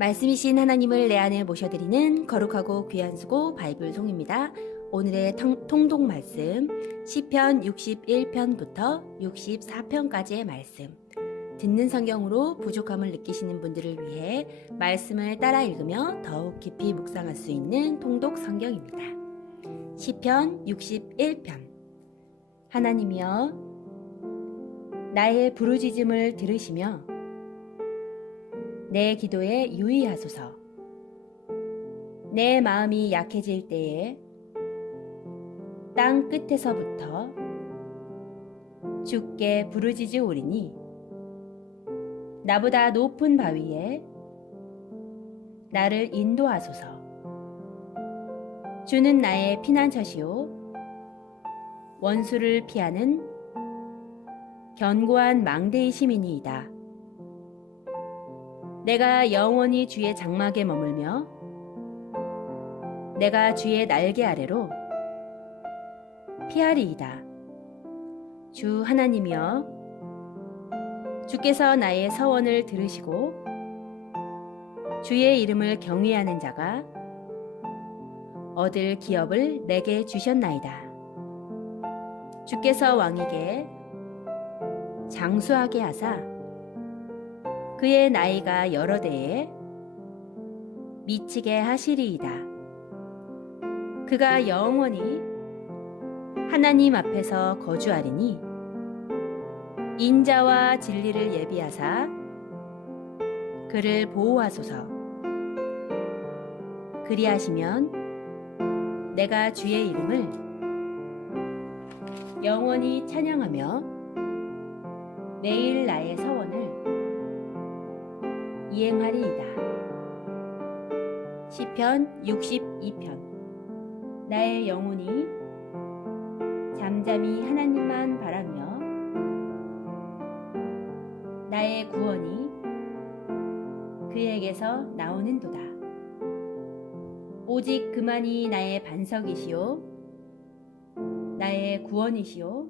말씀이신 하나님을 내 안에 모셔드리는 거룩하고 귀한 수고 바이블 송입니다. 오늘의 통, 통독 말씀 시편 61편부터 64편까지의 말씀 듣는 성경으로 부족함을 느끼시는 분들을 위해 말씀을 따라 읽으며 더욱 깊이 묵상할 수 있는 통독 성경입니다. 시편 61편 하나님이여 나의 부르짖음을 들으시며 내 기도에 유의하소서. 내 마음이 약해질 때에 땅 끝에서부터 주께 부르짖으오리니 나보다 높은 바위에 나를 인도하소서. 주는 나의 피난처시요 원수를 피하는 견고한 망대의 시민이이다. 내가 영원히 주의 장막에 머물며 내가 주의 날개 아래로 피하리이다. 주 하나님이여 주께서 나의 서원을 들으시고 주의 이름을 경외하는 자가 얻을 기업을 내게 주셨나이다. 주께서 왕에게 장수하게 하사 그의 나이가 여러 대에 미치게 하시리이다. 그가 영원히 하나님 앞에서 거주하리니 인자와 진리를 예비하사 그를 보호하소서. 그리하시면 내가 주의 이름을 영원히 찬양하며 매일 나의 서원을 이행하리이다. 시편 62편 나의 영혼이 잠잠히 하나님만 바라며 나의 구원이 그에게서 나오는도다. 오직 그만이 나의 반석이시요 나의 구원이시요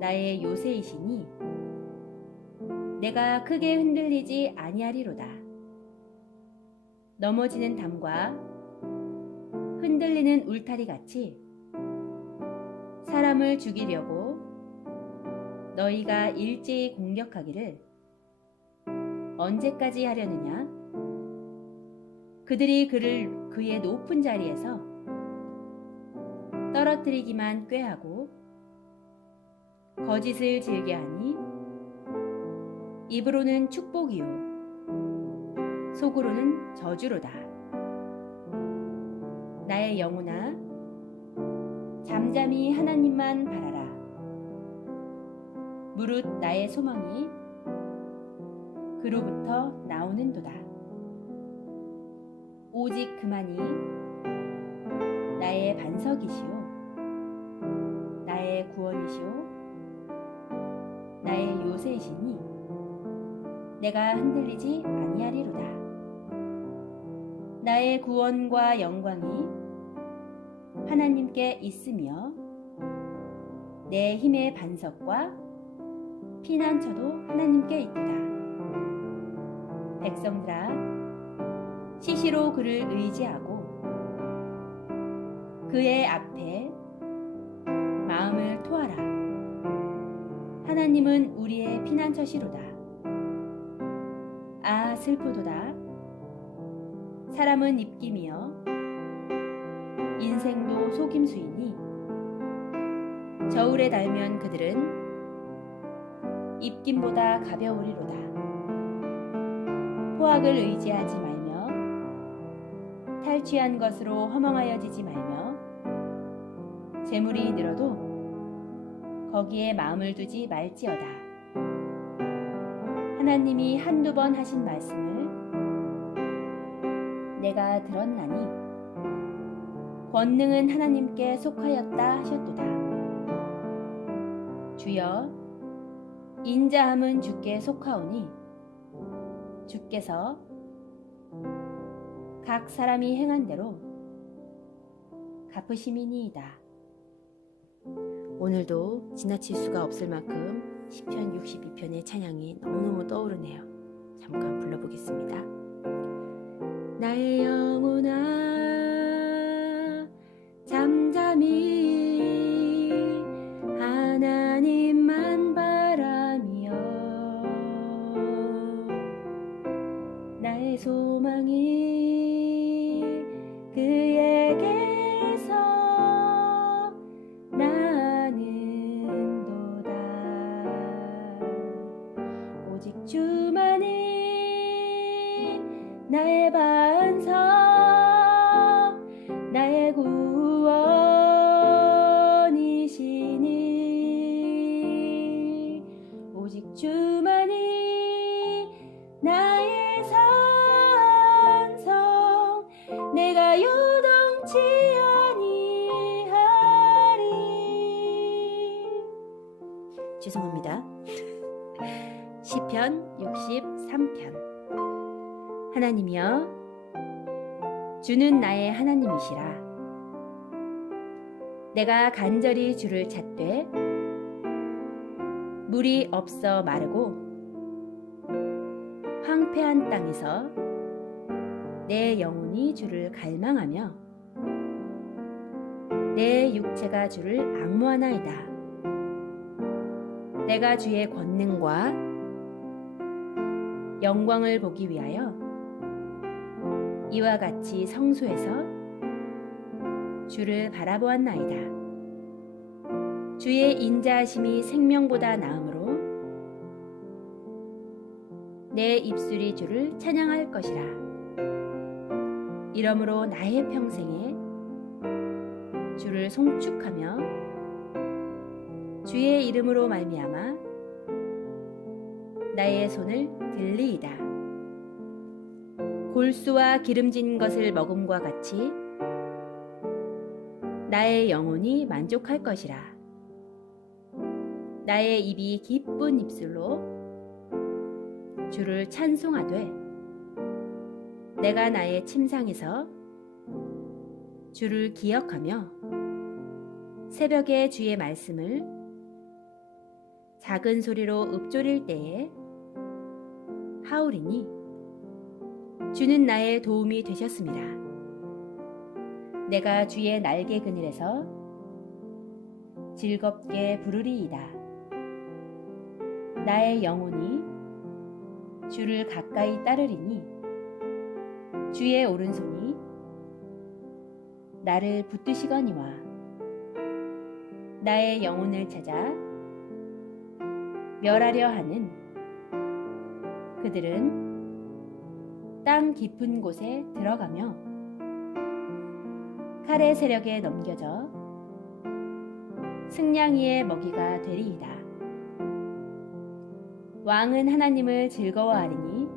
나의 요새이시니 내가 크게 흔들리지 아니하리로다. 넘어지는 담과 흔들리는 울타리 같이 사람을 죽이려고 너희가 일제히 공격하기를 언제까지 하려느냐? 그들이 그를 그의 높은 자리에서 떨어뜨리기만 꾀하고 거짓을 즐겨하니 입으로는 축복이요. 속으로는 저주로다. 나의 영혼아 잠잠히 하나님만 바라라. 무릇 나의 소망이 그로부터 나오는도다. 오직 그만이 나의 반석이시요 나의 구원이시요 나의 요새이시니 내가 흔들리지 아니하리로다. 나의 구원과 영광이 하나님께 있으며 내 힘의 반석과 피난처도 하나님께 있다. 백성들아, 시시로 그를 의지하고 그의 앞에 마음을 토하라. 하나님은 우리의 피난처시로다. 아 슬프도다. 사람은 입김이여 인생도 속임수이니 저울에 달면 그들은 입김보다 가벼우리로다. 포악을 의지하지 말며 탈취한 것으로 허망하여지지 말며 재물이 늘어도 거기에 마음을 두지 말지어다. 하나님이 한두 번 하신 말씀을 내가 들었나니 권능은 하나님께 속하였다 하셨도다. 주여 인자함은 주께 속하오니 주께서 각 사람이 행한 대로 갚으심이니이다. 오늘도 지나칠 수가 없을 만큼 시편 62편의 찬양이 너무너무 떠오르네요. 잠깐 불러보겠습니다. 나의 영혼아 잠잠히 하나님만 바라며 나의 소망이 그에 죄송합니다. 시편 63편. 하나님이여 주는 나의 하나님이시라. 내가 간절히 주를 찾되 물이 없어 마르고 황폐한 땅에서 내 영혼이 주를 갈망하며 내 육체가 주를 악무하나이다 내가 주의 권능과 영광을 보기 위하여 이와 같이 성소에서 주를 바라보았나이다. 주의 인자하심이 생명보다 나음으로 내 입술이 주를 찬양할 것이라. 이러므로 나의 평생에 주를 송축하며 주의 이름으로 말미암아 나의 손을 들리이다. 골수와 기름진 것을 먹음과 같이 나의 영혼이 만족할 것이라. 나의 입이 기쁜 입술로 주를 찬송하되 내가 나의 침상에서 주를 기억하며 새벽에 주의 말씀을 작은 소리로 읊조릴 때에 하울이니 주는 나의 도움이 되셨습니다. 내가 주의 날개 그늘에서 즐겁게 부르리이다. 나의 영혼이 주를 가까이 따르리니 주의 오른손이 나를 붙드시거니와 나의 영혼을 찾아 멸하려 하는 그들은 땅 깊은 곳에 들어가며 칼의 세력에 넘겨져 승냥이의 먹이가 되리이다. 왕은 하나님을 즐거워하리니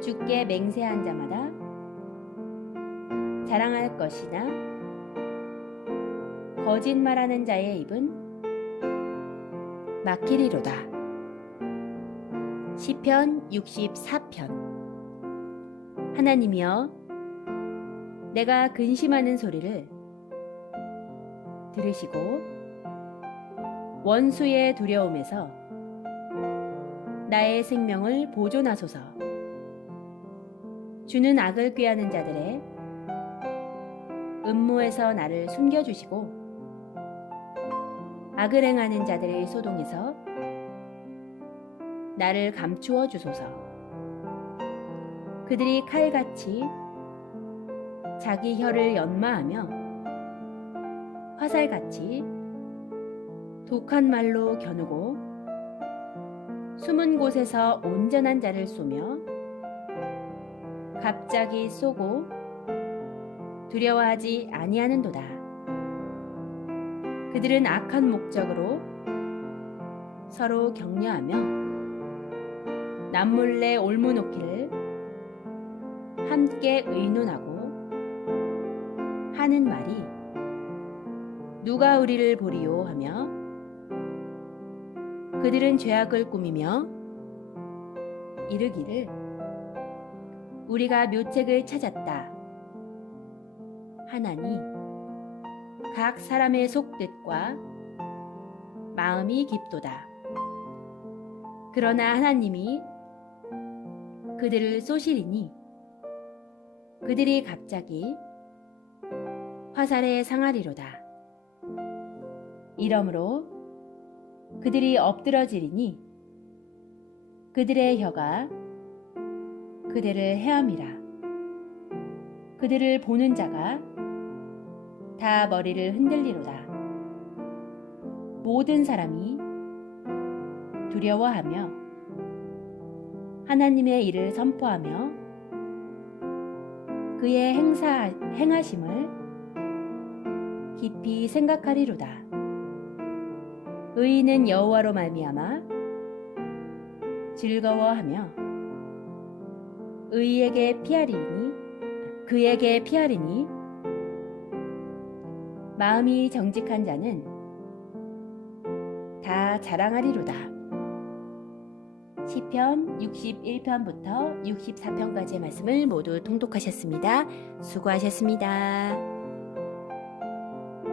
주께 맹세한 자마다 자랑할 것이나 거짓말하는 자의 입은 막히리로다. 시편 64편 하나님이여 내가 근심하는 소리를 들으시고 원수의 두려움에서 나의 생명을 보존하소서 주는 악을 꾀하는 자들의 음모에서 나를 숨겨주시고 악을 행하는 자들의 소동에서 나를 감추어 주소서. 그들이 칼같이 자기 혀를 연마하며 화살같이 독한 말로 겨누고 숨은 곳에서 온전한 자를 쏘며 갑자기 쏘고 두려워하지 아니하는도다. 그들은 악한 목적으로 서로 격려하며 남몰래 올무놓기를 함께 의논하고 하는 말이 누가 우리를 보리요? 하며 그들은 죄악을 꾸미며 이르기를 우리가 묘책을 찾았다. 하나니 각 사람의 속뜻과 마음이 깊도다. 그러나 하나님이 그들을 쏘시리니 그들이 갑자기 화살에 상하리로다. 이러므로 그들이 엎드러지리니 그들의 혀가 그들을 해함이라. 그들을 보는 자가 다 머리를 흔들리로다. 모든 사람이 두려워하며 하나님의 일을 선포하며 그의 행사, 행하심을 깊이 생각하리로다. 의인은 여호와로 말미암아 즐거워하며 의에게 피하리니 그에게 피하리니 마음이 정직한 자는 다 자랑하리로다. 시편 61편부터 64편까지의 말씀을 모두 통독하셨습니다. 수고하셨습니다.